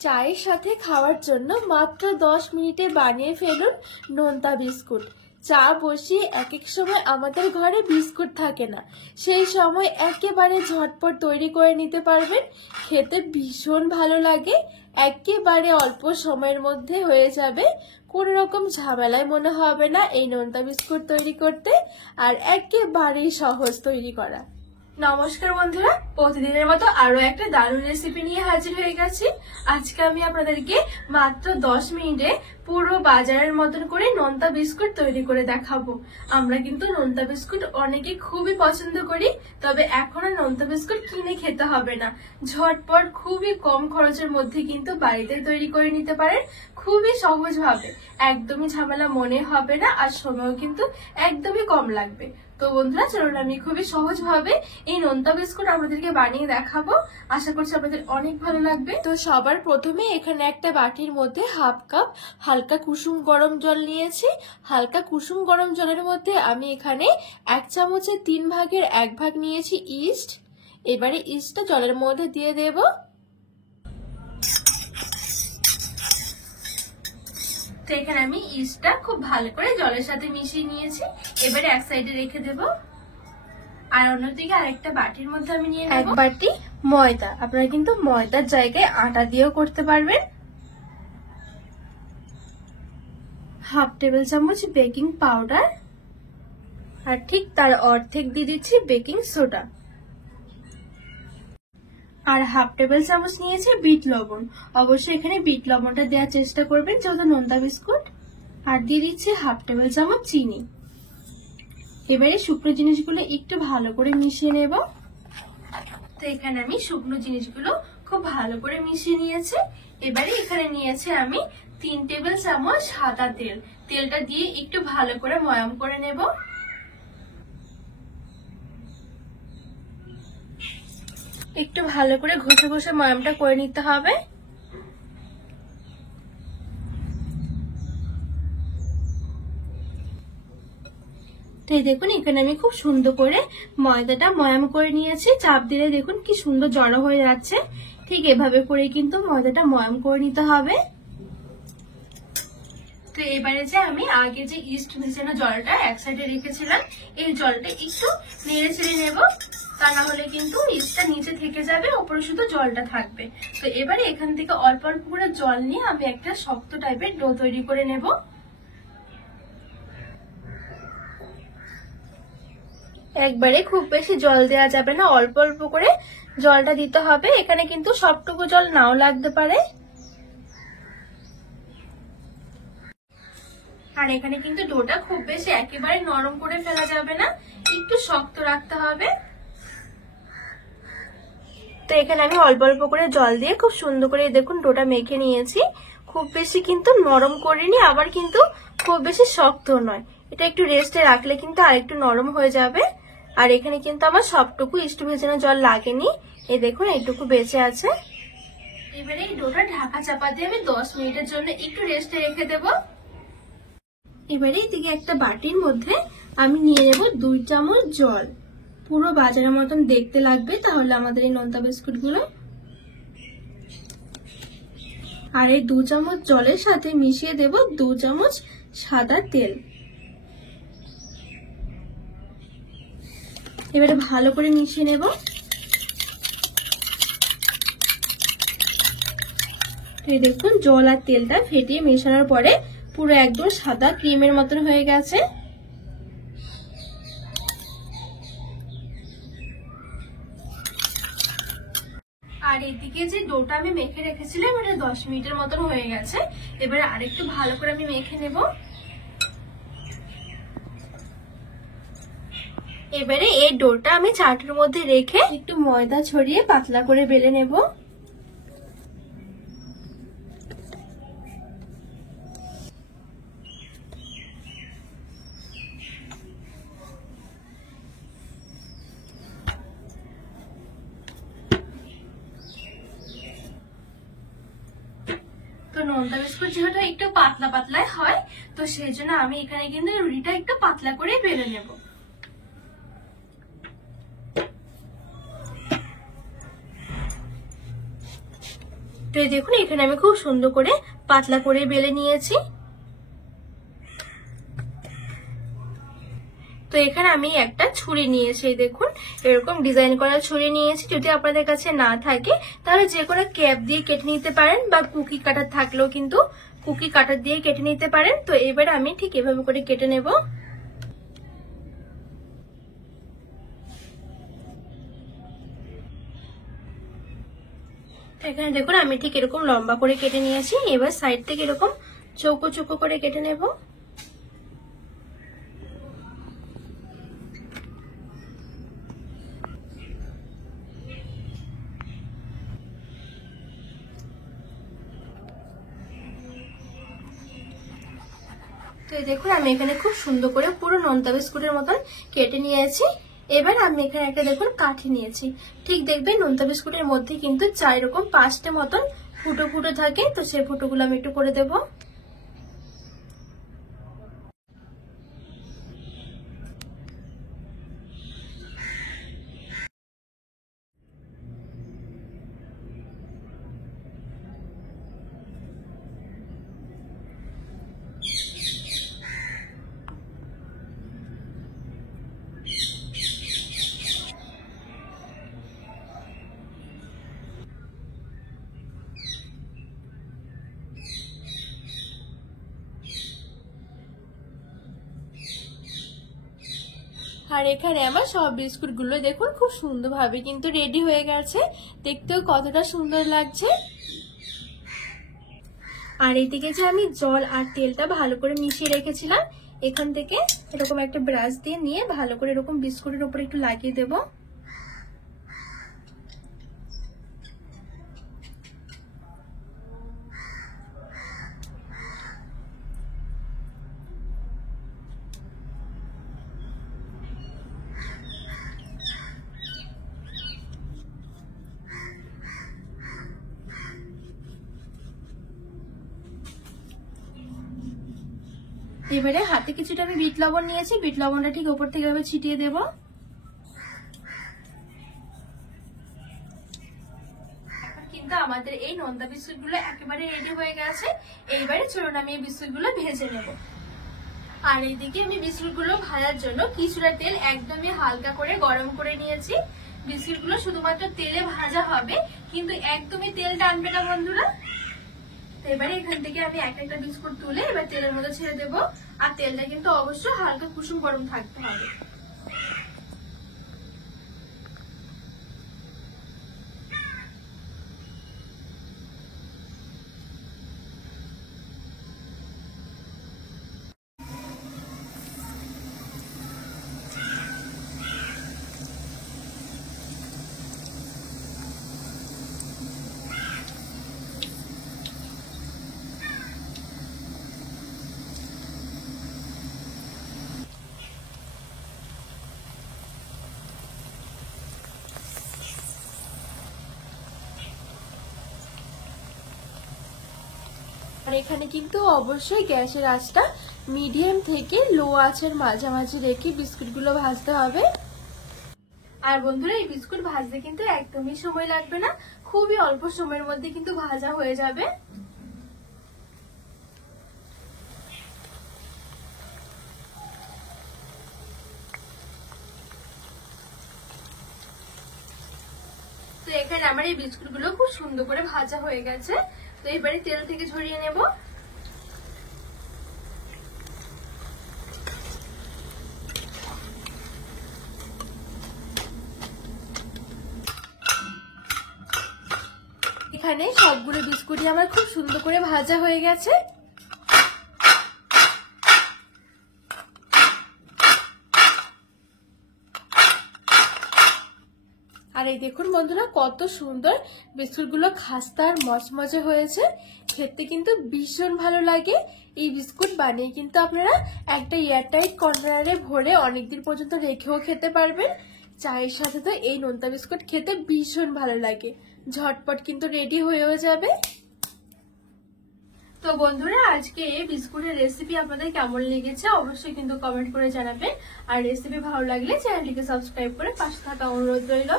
চায়ের সাথে খাওয়ার জন্য মাত্র 10 মিনিটে বানিয়ে ফেলুন নোনতা বিস্কুট। চা বসিয়ে এক এক সময় আমাদের ঘরে বিস্কুট থাকে না, সেই সময় একেবারে ঝটপট তৈরি করে নিতে পারবেন। খেতে ভীষণ ভালো লাগে, একেবারে অল্প সময়ের মধ্যে হয়ে যাবে, কোনো রকম ঝামেলায় মনে হবে না এই নোনতা বিস্কুট তৈরি করতে, আর একেবারেই সহজ তৈরি করা। নমস্কার বন্ধুরা, প্রতিদিনের মতো আরো একটা দারুণ রেসিপি নিয়ে হাজির হয়ে গেছি। আজকে আমি আপনাদেরকে মাত্র 10 মিনিটে পুরো বাজারের মতন করে নোনতা বিস্কুট তৈরি করে দেখাবো। আমরা কিন্তু নোনতা বিস্কুট অনেকে খুবই পছন্দ করি, তবে এখন আর নোনতা বিস্কুট কিনে খেতে হবে না, ঝটপট খুবই কম খরচের মধ্যে কিন্তু বাড়িতে তৈরি করে নিতে পারেন, খুবই সহজভাবে, একদমই ঝামেলা মনে হবে না, আর সময়ও কিন্তু একদমই কম লাগবে। তো বন্ধুরা চলুন আমি খুবই সহজভাবে এই নোনতা বিস্কুট আপনাদেরকে বানিয়ে দেখাবো, আশা করছি আপনাদের অনেক ভালো লাগবে। তো সবার প্রথমে এখানে একটা বাটির মধ্যে হাফ কাপ হালকা কুসুম গরম জল নিয়েছি। হালকা কুসুম গরম জলের মধ্যে আমি এখানে 1 চামচের 3 ভাগের 1 ভাগ নিয়েছি ইস্ট। এবারে ইস্টটা জলের মধ্যে দিয়ে দেব। তো এখানে আমি ইস্টটা খুব ভালো করে জলের সাথে মিশিয়ে নিয়েছি, এবারে এক সাইডে রেখে দেব। আর অন্যদিকে আরেকটা বাটির মধ্যে আমি নিয়ে নেব 1 বাটি ময়দা। আপনারা কিন্তু ময়দার জায়গায় আটা দিয়েও করতে পারবেন। হাফ টেবিল চামচ বেকিং পাউডার, আর ঠিক তার অর্ধেক দিয়ে দিচ্ছি বেকিং সোডা। আর হাফ টেবিল চামচ নিয়েছে বিট লবণ, অবশ্যই এখানে বিট লবণটা দেওয়ার চেষ্টা করবেন যেহেতু নোনতা বিস্কুট। আর দিয়ে দিচ্ছি হাফ টেবিল চামচ চিনি। এবারে শুকনো জিনিসগুলো একটু ভালো করে মিশিয়ে নেব। তো এখানে আমি শুকনো জিনিসগুলো খুব ভালো করে মিশিয়ে নিয়েছি। এবারে এখানে নিয়েছি আমি 3 টেবিল চামচ সাদা তেল। তেলটা দিয়ে একটু ভালো করে ময়াম করে নেব। একটু ভালো করে ঘষে ঘষে ময়ামটা করে নিতে হবে। তো এই দেখুন এখানে আমি খুব সুন্দর করে ময়দাটা ময়াম করে নিয়েছি। চাপ দিলে দেখুন কি সুন্দর জড়ো হয়ে যাচ্ছে। ঠিক এভাবে করে কিন্তু ময়দাটা ময়াম করে নিতে হবে। তো এবারে যে আমি আগে যে ইস্ট ভেজানো জলটা এক সাইডে রেখেছিলাম, এই জলটা একটু নেড়ে ছেড়ে নেব, তা না হলে কিন্তু ইস্টটা নিচে থেকে যাবে, উপরে শুধু জলটা থাকবে। তো এবারে এখান থেকে অল্প অল্প করে জল নিয়ে আমি একটা শক্ত টাইপের ডো তৈরি করে নেব। একবারে খুব বেশি জল দেওয়া যাবে না, অল্প অল্প করে জলটা দিতে হবে। এখানে কিন্তু সবটুকু জল নাও লাগতে পারে। আর এখানে কিন্তু ডোটা খুব বেশি একেবারে নরম করে ফেলা যাবে না, একটু শক্ত রাখতে হবে। তো এখানে আমি অল্প অল্প করে জল দিয়ে খুব সুন্দর করে দেখুন ডোটা মেখে নিয়েছি। খুব বেশি কিন্তু নরম করিনি, আবার কিন্তু খুব বেশি শক্ত নয়। এটা একটু রেস্টে রাখলে কিন্তু আরেকটু নরম হয়ে যাবে। আর এখানে কিন্তু আমার সবটুকু ইস্ট ভেজানো জল লাগেনি, এই দেখুন এইটুকু বেঁচে আছে। এবারে এই ডোটা ঢাকা চাপা দিয়ে আমি 10 মিনিটের জন্য একটু রেস্টে রেখে দেব। এবারে এদিকে একটা বাটির মধ্যে আমি নিয়ে নেব 2 চামচ জল। পুরো বাজারের মতন দেখতে লাগবে তাহলে আমাদের এই নোনতা বিস্কুট গুলো। আর এই 2 চামচ জলের সাথে মিশিয়ে দেব 2 চামচ সাদা তেল। এবারে ভালো করে মিশিয়ে নেব। এই দেখুন জল আর তেলটা ফেটিয়ে মেশানোর পরে পুরো একদম সাদা ক্রিমের মতন হয়ে গেছে। আর এদিকে যে ডোটা আমি মেখে রেখেছিলাম এটা 10 মিনিটের মতন হয়ে গেছে। এবারে আরেকটু ভালো করে আমি মেখে নেব। এবারে এই ডোটা আমি চাটুর মধ্যে রেখে একটু ময়দা ছড়িয়ে পাতলা করে বেলে নেব। তো নোনতা বিস্কুট যেহেতু একটু পাতলা পাতলাই হয়, তো সেই জন্য আমি এখানে কিন্তু রুটিটা একটু পাতলা করে বেলে নেব। তো এই দেখুন এখানে আমি খুব সুন্দর করে পাতলা করে বেলে নিয়েছি। তো এখানে আমি একটা ছুরি নিয়েছি, দেখুন এরকম ডিজাইন করা ছুরি নিয়েছি। যদি আপনাদের কাছে না থাকে তাহলে যে কোনো ক্যাপ দিয়ে কেটে নিতে পারেন, বা কুকি কাটার থাকলেও কিন্তু কুকি কাটার দিয়ে কেটে নিতে পারেন। তো এবার আমি ঠিক এভাবে করে কেটে নেব। এখানে দেখুন আমি ঠিক এরকম লম্বা করে কেটে নিয়েছি। এবার সাইড থেকে এরকম চৌকো চৌকো করে কেটে নেব। তো দেখুন আমি এখানে খুব সুন্দর করে পুরো নোনতা বিস্কুটের মতন কেটে নিয়েছি। এবার আমি এখানে একটা দেখুন কাঠি নিয়েছি। ঠিক দেখবেন নোনতা বিস্কুটের মধ্যে কিন্তু 4-5টা মতন ফুটো ফুটো থাকে। তো সেই ফুটোগুলো আমি একটু করে দেবো। আর এখানে আমার সব বিস্কুট গুলো দেখুন খুব সুন্দরভাবে কিন্তু রেডি হয়ে গেছে, দেখতেও কতটা সুন্দর লাগছে। আর এইদিকে যে আমি জল আর তেলটা ভালো করে মিশিয়ে রেখেছিলাম, এখান থেকে এরকম একটা ব্রাশ দিয়ে নিয়ে ভালো করে এরকম বিস্কুটের উপরে একটু লাগিয়ে দেবো। এবারে হাতে কিছুটা আমি বিট লবণ নিয়েছি, বিট লবণটা ঠিক উপর থেকে এভাবে ছিটিয়ে দেব। কিন্তু আমাদের এই নোনতা বিস্কুট গুলো একেবারে রেডি হয়ে গেছে। এইবারে চলুন আমি এই বিস্কুট গুলো ভেজে নেব। আর এইদিকে আমি বিস্কুট গুলো ভাজার জন্য কিছুটা তেল একদমই হালকা করে গরম করে নিয়েছি। বিস্কুট গুলো শুধুমাত্র তেলে ভাজা হবে, কিন্তু একদমই তেল টানবে না বন্ধুরা। এবারে এখান থেকে আমি একটা বিস্কুট তুলে এবার তেলের মধ্যে ছেড়ে দেবো। আর তেলটা কিন্তু অবশ্যই হালকা কুসুম গরম থাকতে হবে। আর এখানে কিন্তু অবশ্যই গ্যাসের আঁচটা মিডিয়াম থেকে লো আঁচের মাঝামাঝি রেখে বিস্কুটগুলো ভাজতে হবে। আর বন্ধুরা এই বিস্কুট ভাজতে কিন্তু একদমই সময় লাগবে না, খুবই অল্প সময়ের মধ্যে কিন্তু ভাজা হয়ে যাবে। তো এখানে আমার এই বিস্কুটগুলো খুব সুন্দর করে ভাজা হয়ে গেছে। তো এবারে তেল থেকে ঝরিয়ে নেব। এখানে সবগুলো বিস্কুটই আমার খুব সুন্দর করে ভাজা হয়ে গেছে। আর এই দেখুন বন্ধুরা কত সুন্দর বিস্কুটগুলো খাস্তা আর মচমচে হয়েছে, খেতে কিন্তু ভীষণ ভালো লাগে। এই বিস্কুট বানিয়ে কিন্তু আপনারা একটা এয়ারটাইট কন্টেনারে ভরে অনেকদিন পর্যন্ত রেখেও খেতে পারবেন। চায়ের সাথে তো এই নোনতা বিস্কুট খেতে ভীষণ ভালো লাগে, ঝটপট কিন্তু রেডি হয়েও যাবে। তো বন্ধুরা আজকে এই বিস্কুটের রেসিপি আপনাদের কেমন লেগেছে অবশ্যই কিন্তু কমেন্ট করে জানাবেন। আর রেসিপি ভালো লাগলে চ্যানেলটিকে সাবস্ক্রাইব করে পাশে থাকা অনুরোধ রইল।